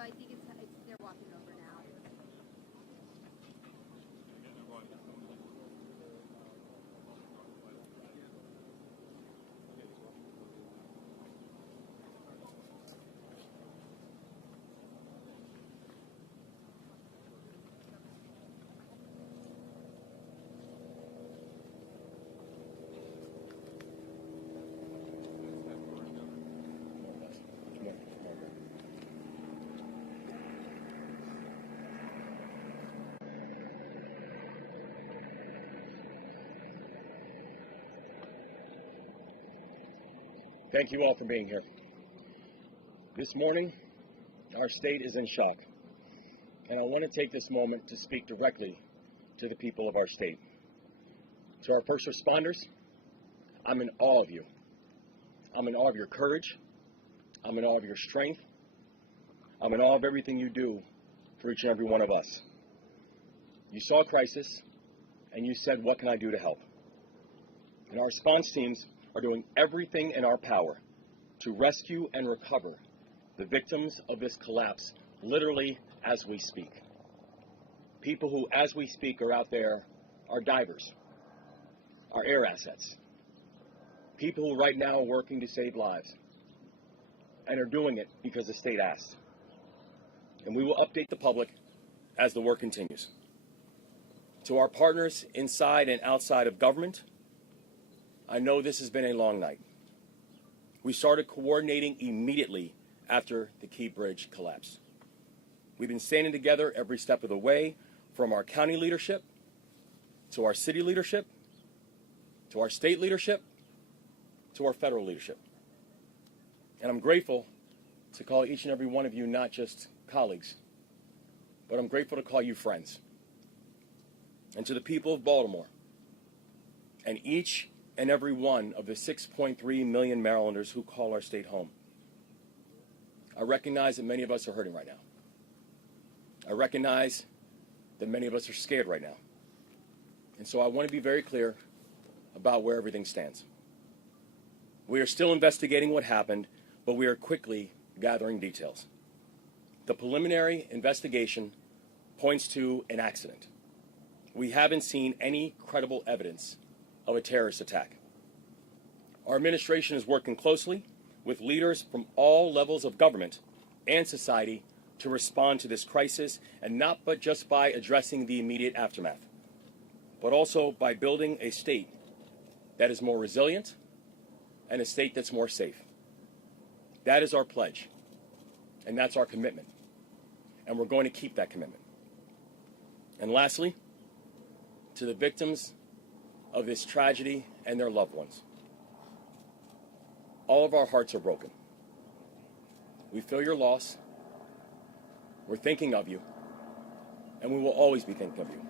I think they're walking over now. Thank you all for being here. This morning, our state is in shock, and I want to take this moment to speak directly to the people of our state. To our first responders, I'm in awe of you. I'm in awe of your courage. I'm in awe of your strength. I'm in awe of everything you do for each and every one of us. You saw a crisis, and you said, what can I do to help? And our response teams are doing everything in our power to rescue and recover the victims of this collapse, literally as we speak. People who, as we speak, are out there, are divers, are air assets. People who right now are working to save lives and are doing it because the state asked. And we will update the public as the work continues. To our partners inside and outside of government, I know this has been a long night. We started coordinating immediately after the Key Bridge collapse. We've been standing together every step of the way, from our county leadership, to our city leadership, to our state leadership, to our federal leadership. And I'm grateful to call each and every one of you not just colleagues, but I'm grateful to call you friends. And to the people of Baltimore, and each and every one of the 6.3 million Marylanders who call our state home. I recognize that many of us are hurting right now. I recognize that many of us are scared right now. And so I want to be very clear about where everything stands. We are still investigating what happened, but we are quickly gathering details. The preliminary investigation points to an accident. We haven't seen any credible evidence of a terrorist attack. Our administration is working closely with leaders from all levels of government and society to respond to this crisis, and not but just by addressing the immediate aftermath, but also by building a state that is more resilient and a state that's more safe. That is our pledge, and that's our commitment, and we're going to keep that commitment. And lastly, to the victims of this tragedy and their loved ones, all of our hearts are broken. We feel your loss. We're thinking of you, and we will always be thinking of you.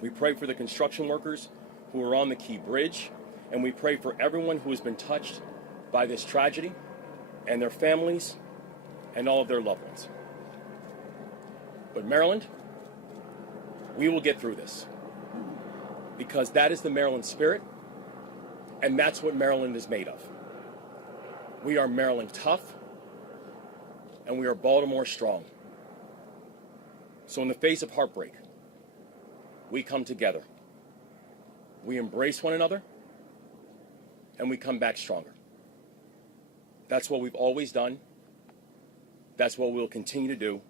We pray for the construction workers who are on the Key Bridge, and we pray for everyone who has been touched by this tragedy, and their families, and all of their loved ones. But Maryland, we will get through this, because that is the Maryland spirit, and that's what Maryland is made of. We are Maryland tough, and we are Baltimore strong. So in the face of heartbreak, we come together. We embrace one another, and we come back stronger. That's what we've always done. That's what we'll continue to do.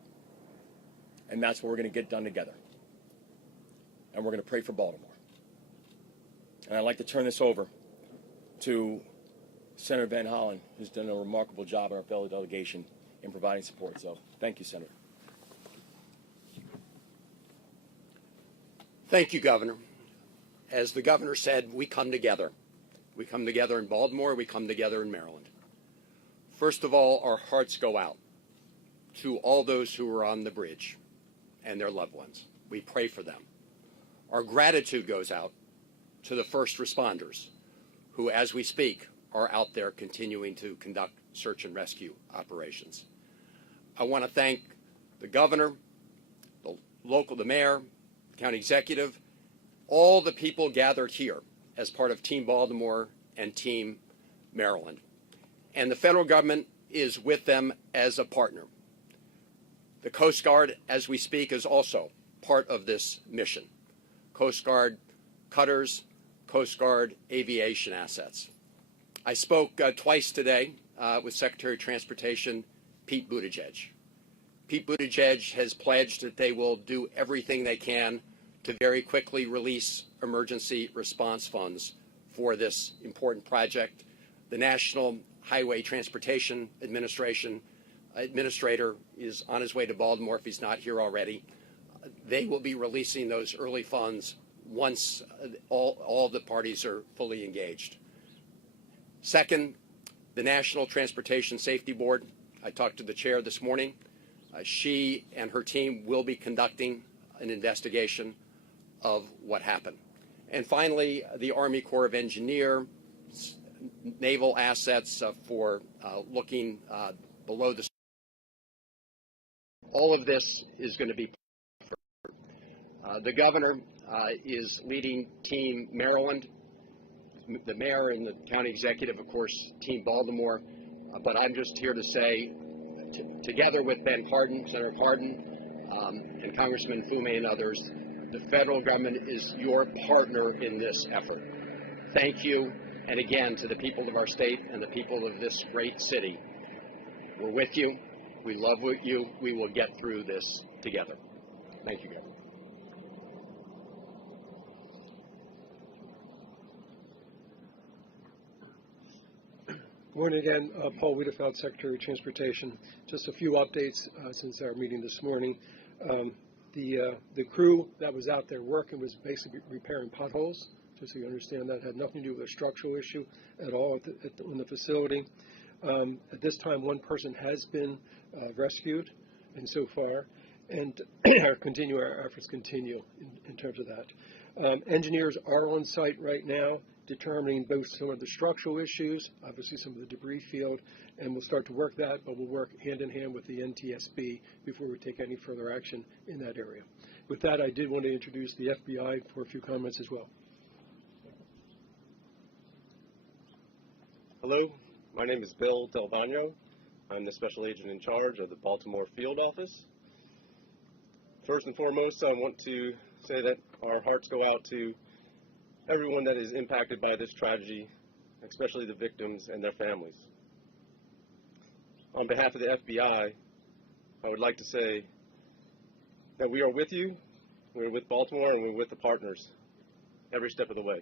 And that's what we're going to get done together. And we're going to pray for Baltimore. And I'd like to turn this over to Senator Van Hollen, who's done a remarkable job in our fellow delegation in providing support. So thank you, Senator. Thank you, Governor. As the governor said, we come together. We come together in Baltimore. We come together in Maryland. First of all, our hearts go out to all those who are on the bridge and their loved ones. We pray for them. Our gratitude goes out to the first responders who, as we speak, are out there continuing to conduct search and rescue operations. I want to thank the governor, the mayor, the county executive, all the people gathered here as part of Team Baltimore and Team Maryland. And the federal government is with them as a partner. The Coast Guard, as we speak, is also part of this mission. Coast Guard cutters, Coast Guard aviation assets. I spoke twice today with Secretary of Transportation Pete Buttigieg. Pete Buttigieg has pledged that they will do everything they can to very quickly release emergency response funds for this important project. The National Highway Transportation Administrator is on his way to Baltimore if he's not here already. They will be releasing those early funds once all the parties are fully engaged. Second, the National Transportation Safety Board. I talked to the chair this morning. She and her team will be conducting an investigation of what happened. And finally, the Army Corps of Engineers, naval assets for looking below the. All of this is going to be. The governor is leading Team Maryland. The mayor and the county executive, of course, Team Baltimore. But I'm just here to say, together with Ben Cardin, Senator Cardin, and Congressman Fume and others, the federal government is your partner in this effort. Thank you, and again, to the people of our state and the people of this great city. We're with you. We love you. We will get through this together. Thank you, Governor. Morning again, Paul Wiedefeld, Secretary of Transportation. Just a few updates since our meeting this morning. The crew that was out there working was basically repairing potholes. Just so you understand, that had nothing to do with a structural issue at all in the facility. At this time, one person has been rescued, and so far, and our efforts continue in terms of that. Engineers are on site right now, determining both some of the structural issues, obviously some of the debris field, and we'll start to work that, but we'll work hand in hand with the NTSB before we take any further action in that area. With that, I did want to introduce the FBI for a few comments as well. Hello, my name is Bill Del Bagno. I'm the special agent in charge of the Baltimore field office. First and foremost, I want to say that our hearts go out to everyone that is impacted by this tragedy, especially the victims and their families. On behalf of the FBI, I would like to say that we are with you, we're with Baltimore, and we're with the partners every step of the way.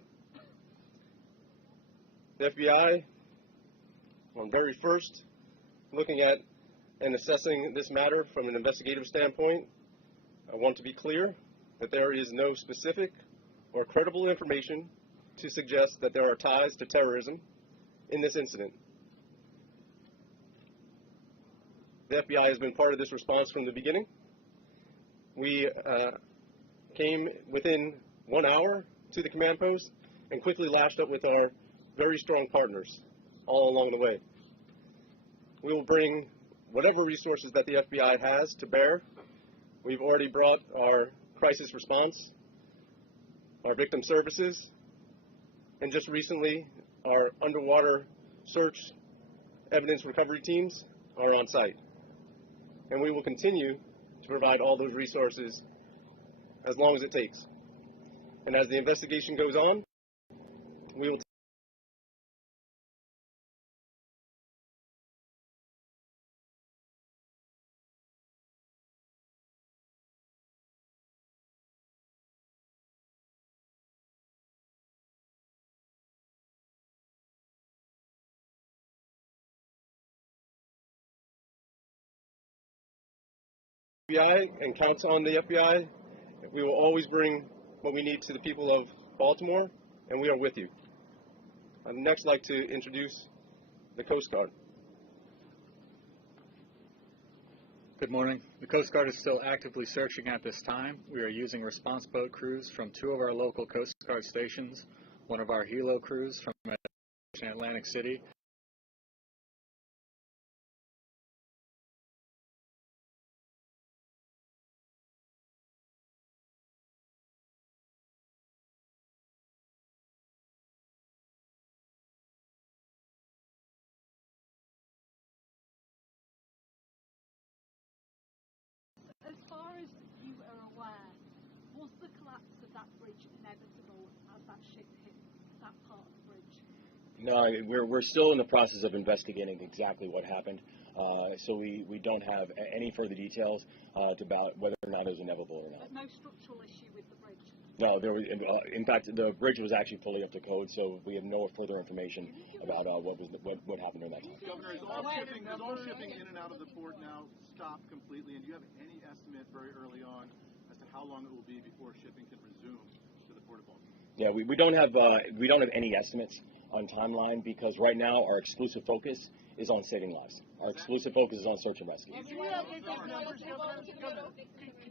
The FBI, on very first, looking at and assessing this matter from an investigative standpoint, I want to be clear that there is no specific or credible information to suggest that there are ties to terrorism in this incident. The FBI has been part of this response from the beginning. We came within 1 hour to the command post and quickly lashed up with our very strong partners all along the way. We will bring whatever resources that the FBI has to bear. We've already brought our crisis response, our victim services, and just recently our underwater search evidence recovery teams are on site. And we will continue to provide all those resources as long as it takes. And as the investigation goes on, we will FBI and counts on the FBI. We will always bring what we need to the people of Baltimore, and we are with you. I'd next like to introduce the Coast Guard. Good morning. The Coast Guard is still actively searching at this time. We are using response boat crews from 2 of our local Coast Guard stations, one of our helo crews from Atlantic City, that ship hit that part of the bridge? No, we're still in the process of investigating exactly what happened. So we don't have any further details about whether or not it was inevitable or not. But no structural issue with the bridge? No, there was. In fact, the bridge was actually fully up to code, so we have no further information about what happened during that time. Governor, is all shipping in and out of the port now stopped completely? And do you have any estimate very early on as to how long it will be before shipping can resume to the port of Baltimore? Yeah, we don't have any estimates on timeline because right now our exclusive focus is on saving lives. Our exclusive focus is on search and rescue. Could you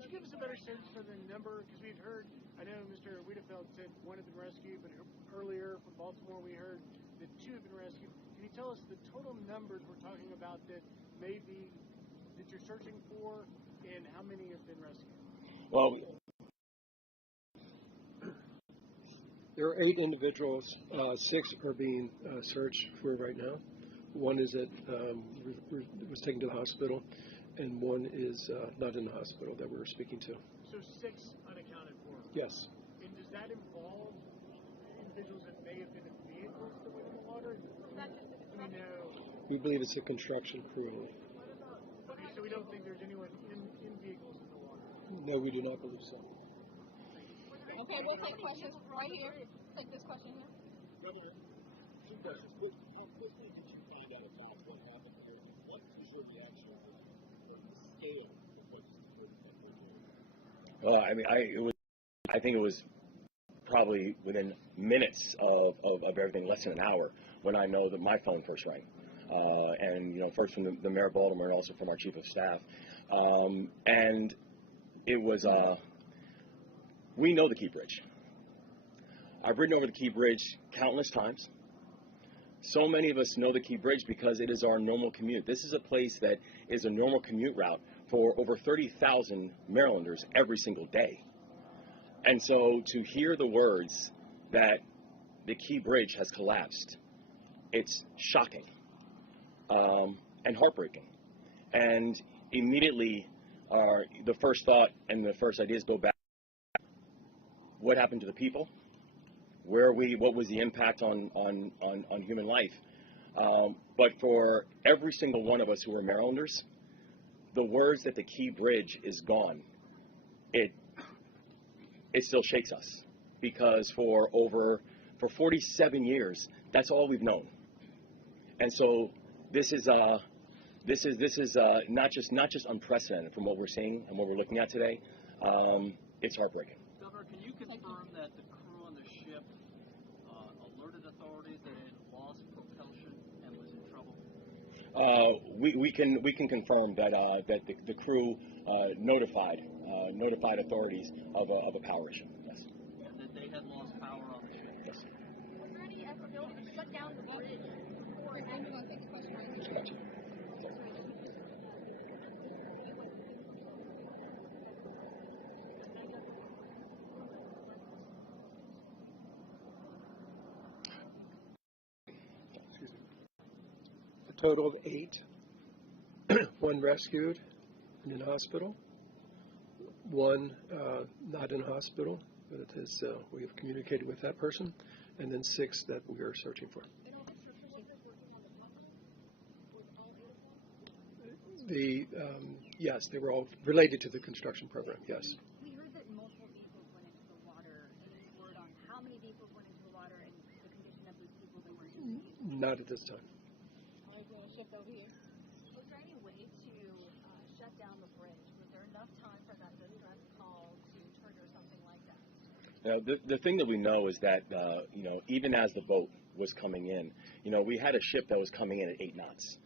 give us a better sense for the number? Because we've heard, I know Mr. Wiedefeld said one had been rescued, but earlier from Baltimore we heard that 2 have been rescued. Can you tell us the total numbers we're talking about that maybe that you're searching for, and how many have been rescued? Well, there are 8 individuals. 6 are being searched for right now. 1 is was taken to the hospital, and 1 is not in the hospital that we're speaking to. So 6 unaccounted for? Yes. And does that involve individuals that may have been in vehicles that went in the water? Do we know? We believe it's a construction crew. Okay, so we don't think there's anyone in vehicles in the water? No, we do not believe so. Okay, we'll take questions right here. Take this question here. Governor, 2 questions. How quickly did you find out about what happened here? What was your reaction? What the scale of what's happened? Well, I think it was probably within minutes of everything, less than an hour, when I know that my phone first rang. And, first from the mayor of Baltimore and also from our chief of staff. And it was, we know the Key Bridge. I've ridden over the Key Bridge countless times. So many of us know the Key Bridge because it is our normal commute. This is a place that is a normal commute route for over 30,000 Marylanders every single day. And so to hear the words that the Key Bridge has collapsed, it's shocking and heartbreaking. And immediately the first thought and the first ideas go back. What happened to the people? Where are we? What was the impact on human life? But for every single one of us who are Marylanders, the words that the Key Bridge is gone, it still shakes us because for 47 years, that's all we've known. And so this is not just unprecedented from what we're seeing and what we're looking at today. It's heartbreaking. Governor, can you confirm that the crew on the ship alerted authorities that it had lost propulsion and was in trouble? We can confirm that the crew notified authorities of a power issue. Yes. And that they had lost power on the ship? Yes. Was there any effort to shut down the bridge before? I'm going to take the question right here. Gotcha. A total of 8. 1 rescued and in hospital. 1 not in hospital, but it is, we have communicated with that person. And then 6 that we are searching for. Yes, they were all related to the construction program, yes. We heard that multiple vehicles went into the water. Any word on how many vehicles went into the water and the condition of those people that were in the Not at this time. I was going to shift over here. Was there any way to shut down the bridge? Was there enough time for that distress call to trigger something like that? Now, the thing that we know is that even as the boat was coming in, we had a ship that was coming in at 8 knots,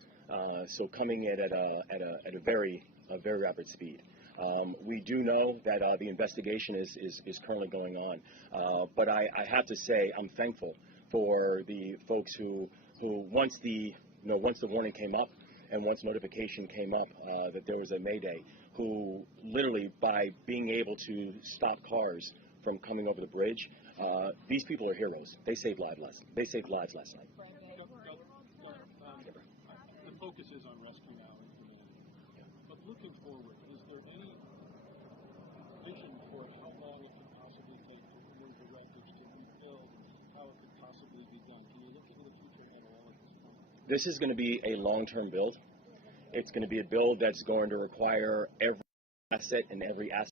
so coming in at a very rapid speed. We do know that the investigation is currently going on, but I have to say I'm thankful for the folks who once the warning came up and once notification came up that there was a mayday, who literally by being able to stop cars from coming over the bridge, these people are heroes. They saved lives last night. The focus is on rescue now and humanity. But looking forward, is there any vision for how long it could possibly take to remove the wreckage to build, how it could possibly be done? Can you look into the future at all at this point? This is going to be a long-term build. It's going to be a build that's going to require every asset and every asset.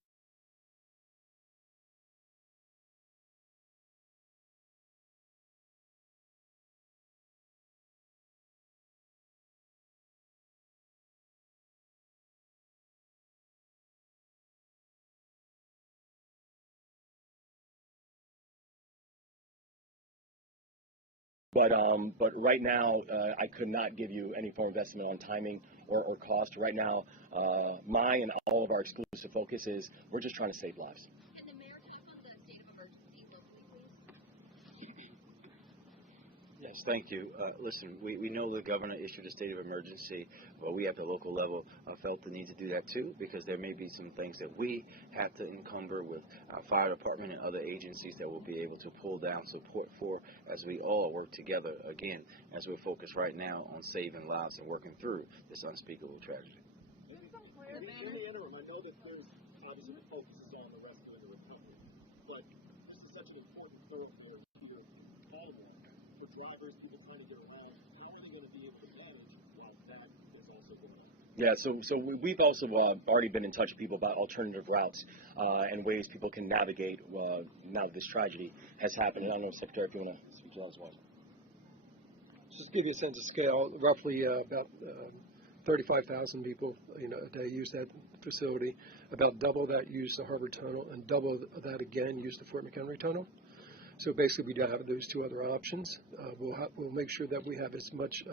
But right now, I could not give you any form of estimate on timing or cost. Right now, my and all of our exclusive focus is we're just trying to save lives. And the mayor touched on the state of emergency locally, please. Yes, thank you. Listen, we know the governor issued a state of emergency, but we at the local level felt the need to do that too, because there may be some things that we have to encumber with our fire department and other agencies that we'll be able to pull down support for as we all work together, again, as we're focused right now on saving lives and working through this unspeakable tragedy. In the interim, I know that there's obviously the focus is on the rest of the recovery, but this is such an important thoroughfare to Baltimore. For drivers, people trying to get around, how are they going to be able to manage while that is also going on? Yeah, so we've also already been in touch with people about alternative routes and ways people can navigate now that this tragedy has happened. And I don't know, Secretary, if you want to speak to that as well. Just to give you a sense of scale, roughly about 35,000 people, a day use that facility. About double that use the Harbor Tunnel, and double that again use the Fort McHenry Tunnel. So basically, we do have those two other options. We'll make sure that we have as much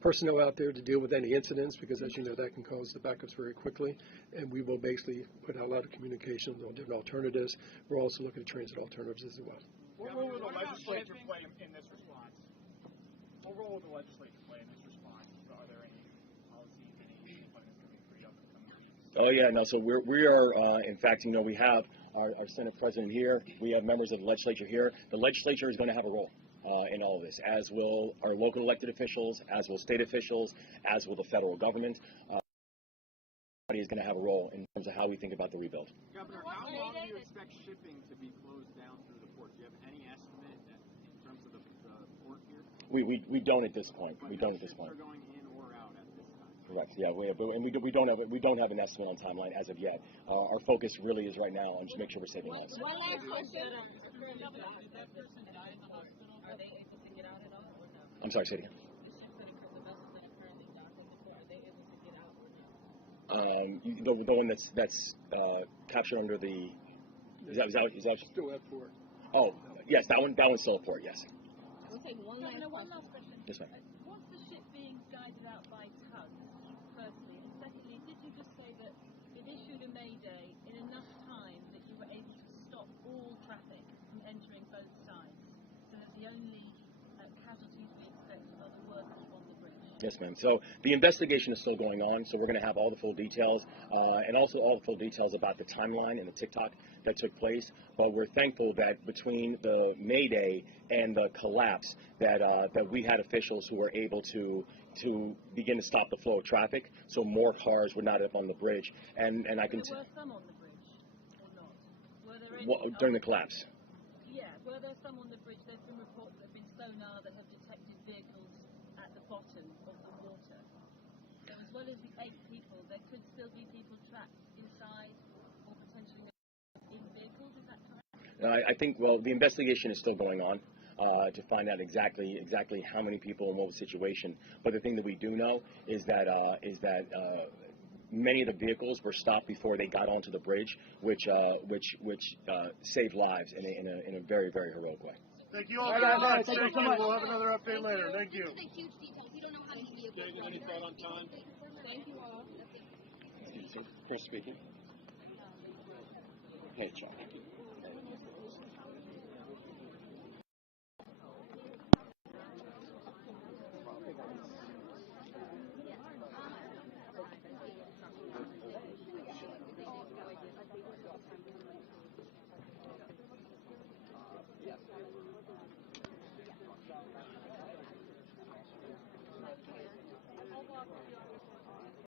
personnel out there to deal with any incidents, because as you know, that can cause the backups very quickly. And we will basically put out a lot of communications on different alternatives. We're also looking at transit alternatives as well. What role will the legislature play in this response? What role will the legislature play in this response? Are there any policies, any funding that's going to be freed up in the coming weeks? Oh yeah, no. So we are, in fact, we have our Senate President here. We have members of the legislature here. The legislature is going to have a role in all of this, as will our local elected officials, as will state officials, as will the federal government. Everybody is going to have a role in terms of how we think about the rebuild. Governor, how long do you expect shipping to be closed down through the port? Do you have any estimate in terms of the port here? We don't at this point. But we no don't at this ships point. are going in or out at this time. Correct. Yeah, we don't have an estimate on timeline as of yet. Our focus really is right now on just make sure we're saving lives. One last question. Did that person die in the hospital? Are they able to get out at all or no? I'm sorry, say it again. The one that's captured under the is that Still at port. oh yes, that one's still at port, yes. We'll take one last question. Yes, ma'am. Was the ship being guided out by tugs, firstly? And secondly, did you just say that it issued a mayday in enough time that you were able to stop all traffic from entering both sides, so that the only casualties we expect are the workers on the bridge? Yes, ma'am. So the investigation is still going on, so we're going to have all the full details and also all the full details about the timeline and the TikTok that took place. But we're thankful that between the Mayday and the collapse that we had officials who were able to begin to stop the flow of traffic, so more cars were not up on the bridge. And I can There were some on the bridge or not? Were there any during the collapse. Yeah, were there some on the bridge? There's been reports that have been sonar that have detected vehicles at the bottom of the water. So as well as the 8 people, there could still be people trapped inside or potentially in vehicles, is that correct? I think, well, the investigation is still going on to find out exactly how many people and what was the situation. But the thing that we do know is that many of the vehicles were stopped before they got onto the bridge, which saved lives in a very, very heroic way. Thank you all very much. Thank you. We'll have another update later. Thank you. The huge details. We don't know how many vehicles. David, any thought on time? Thank you all. Chris speaking. Hey, John.